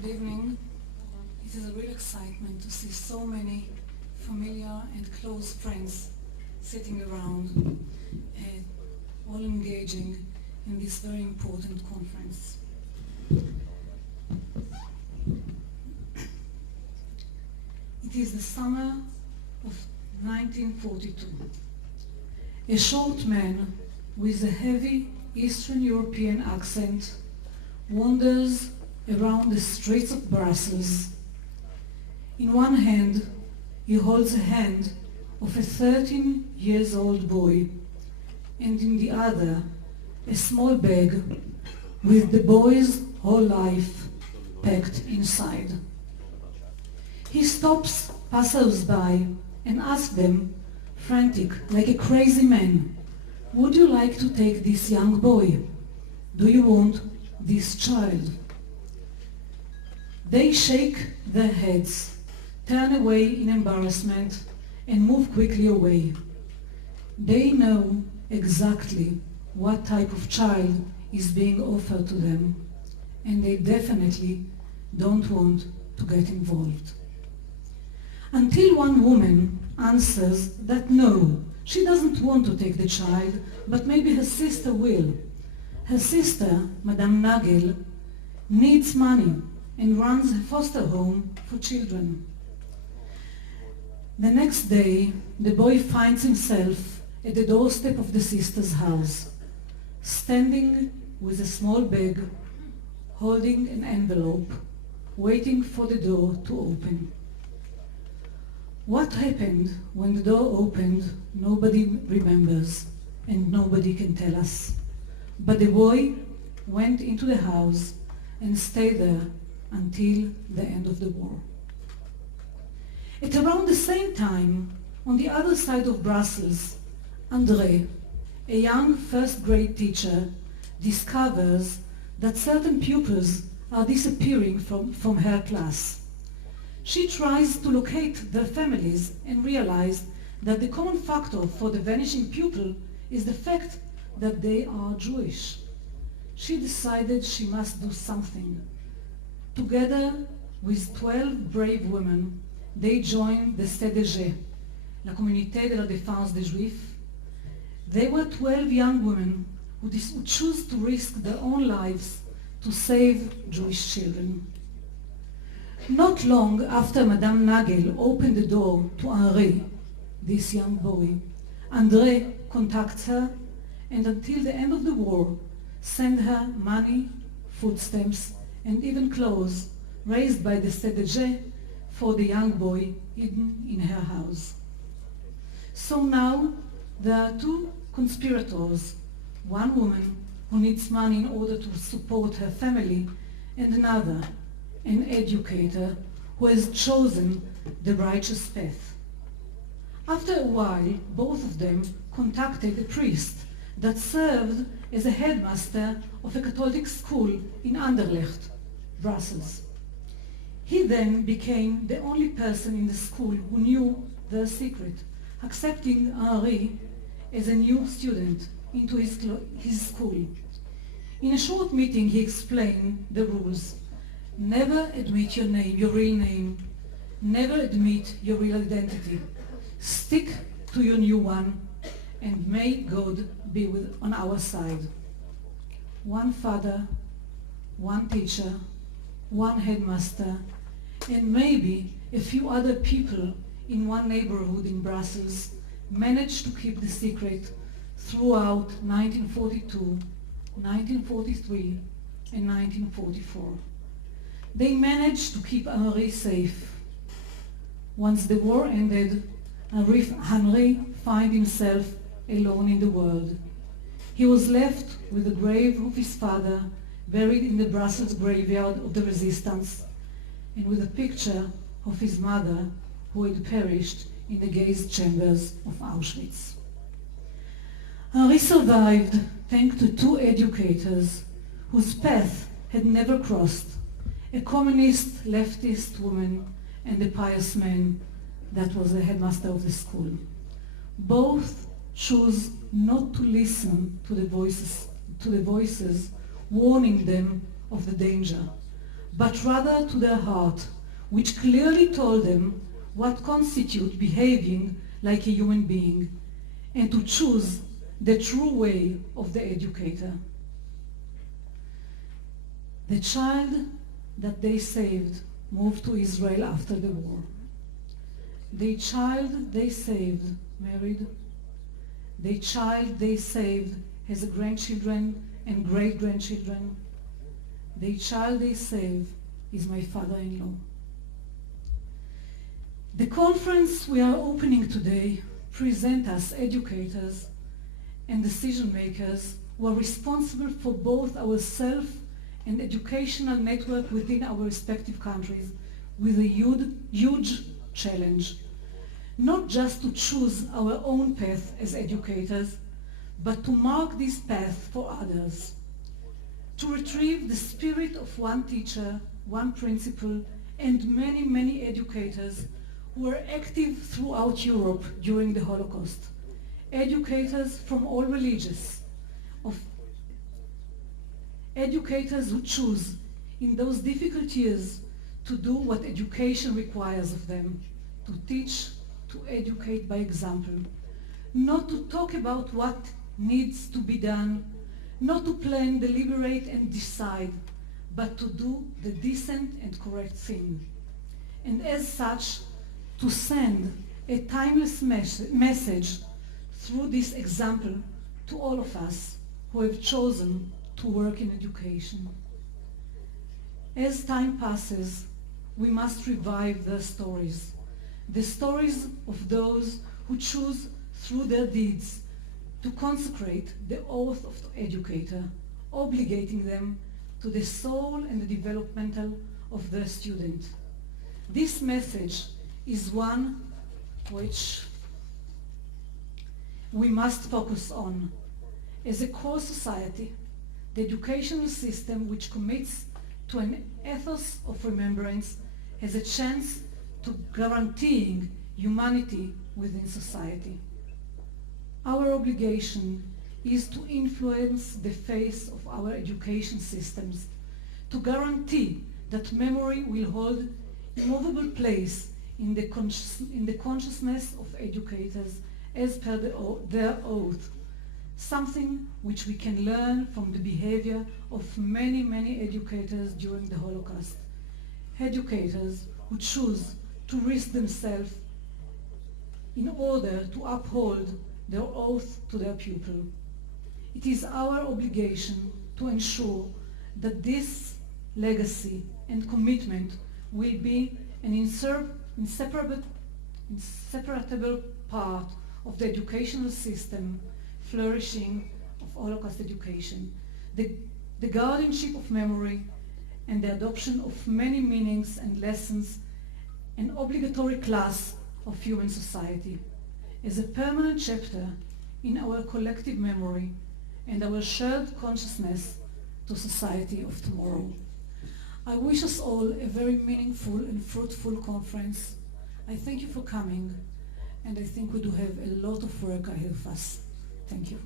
Good evening. It is a real excitement to see so many familiar and close friends sitting around, all engaging in this very important conference. It is the summer of 1942. A short man with a heavy Eastern European accent wanders around the streets of Brussels. In one hand, he holds the hand of a 13-year-old boy, and in the other, a small bag with the boy's whole life packed inside. He stops passers-by and asks them, frantic, like a crazy man, "Would you like to take this young boy? Do you want this child?" They shake their heads, turn away in embarrassment, and move quickly away. They know exactly what type of child is being offered to them, and they definitely don't want to get involved. Until one woman answers that no, she doesn't want to take the child, but maybe her sister will. Her sister, Madame Nagel, needs money and runs a foster home for children. The next day, the boy finds himself at the doorstep of the sister's house, standing with a small bag, holding an envelope, waiting for the door to open. What happened when the door opened, nobody remembers, and nobody can tell us. But the boy went into the house and stayed there until the end of the war. At around the same time, on the other side of Brussels, André, a young first-grade teacher, discovers that certain pupils are disappearing from her class. She tries to locate their families and realizes that the common factor for the vanishing pupil is the fact that they are Jewish. She decided she must do something. Together with 12 brave women, they joined the CDG, la Communauté de la Défense des Juifs. They were 12 young women who choose to risk their own lives to save Jewish children. Not long after Madame Nagel opened the door to Henri, this young boy, André contacts her and until the end of the war sent her money, food stamps, and even clothes raised by the CDG for the young boy hidden in her house. So now there are two conspirators, one woman who needs money in order to support her family, and another, an educator who has chosen the righteous path. After a while, both of them contacted a priest that served as a headmaster of a Catholic school in Anderlecht, Brussels. He then became the only person in the school who knew their secret, accepting Henri as a new student into his school. In a short meeting, he explained the rules. Never admit your name, your real name. Never admit your real identity. Stick to your new one, and may God be on our side. One father, one teacher, one headmaster, and maybe a few other people in one neighborhood in Brussels managed to keep the secret throughout 1942, 1943, and 1944. They managed to keep Henri safe. Once the war ended, Henri found himself alone in the world. He was left with the grave of his father buried in the Brussels graveyard of the resistance, and with a picture of his mother who had perished in the gas chambers of Auschwitz. Henri survived thanks to two educators whose path had never crossed, a communist leftist woman and a pious man that was the headmaster of the school. Both chose not to listen to the voices warning them of the danger, but rather to their heart, which clearly told them what constitutes behaving like a human being, and to choose the true way of the educator. The child that they saved moved to Israel after the war. The child they saved married. The child they saved has grandchildren and great-grandchildren. The child they saved is my father-in-law. The conference we are opening today presents us educators and decision makers who are responsible for both ourselves and educational network within our respective countries with a huge challenge. Not just to choose our own path as educators, but to mark this path for others. To retrieve the spirit of one teacher, one principal, and many, many educators who were active throughout Europe during the Holocaust. Educators from all religions, educators who choose in those difficult years to do what education requires of them, to teach, to educate by example, not to talk about what needs to be done, not to plan, deliberate and decide, but to do the decent and correct thing. And as such, to send a timeless message through this example to all of us who have chosen to work in education. As time passes, we must revive the stories of those who choose through their deeds to consecrate the oath of the educator, obligating them to the soul and the developmental of the student. This message is one which we must focus on. As a core society, the educational system which commits to an ethos of remembrance has a chance to guaranteeing humanity within society. Our obligation is to influence the face of our education systems, to guarantee that memory will hold immovable place in the consciousness of educators as per their oath, something which we can learn from the behavior of many, many educators during the Holocaust. Educators who choose to risk themselves in order to uphold their oath to their pupil. It is our obligation to ensure that this legacy and commitment will be an inseparable part of the educational system flourishing of Holocaust education, the guardianship of memory and the adoption of many meanings and lessons, an obligatory class of human society, as a permanent chapter in our collective memory and our shared consciousness to society of tomorrow. I wish us all a very meaningful and fruitful conference. I thank you for coming, and I think we do have a lot of work ahead of us. Thank you.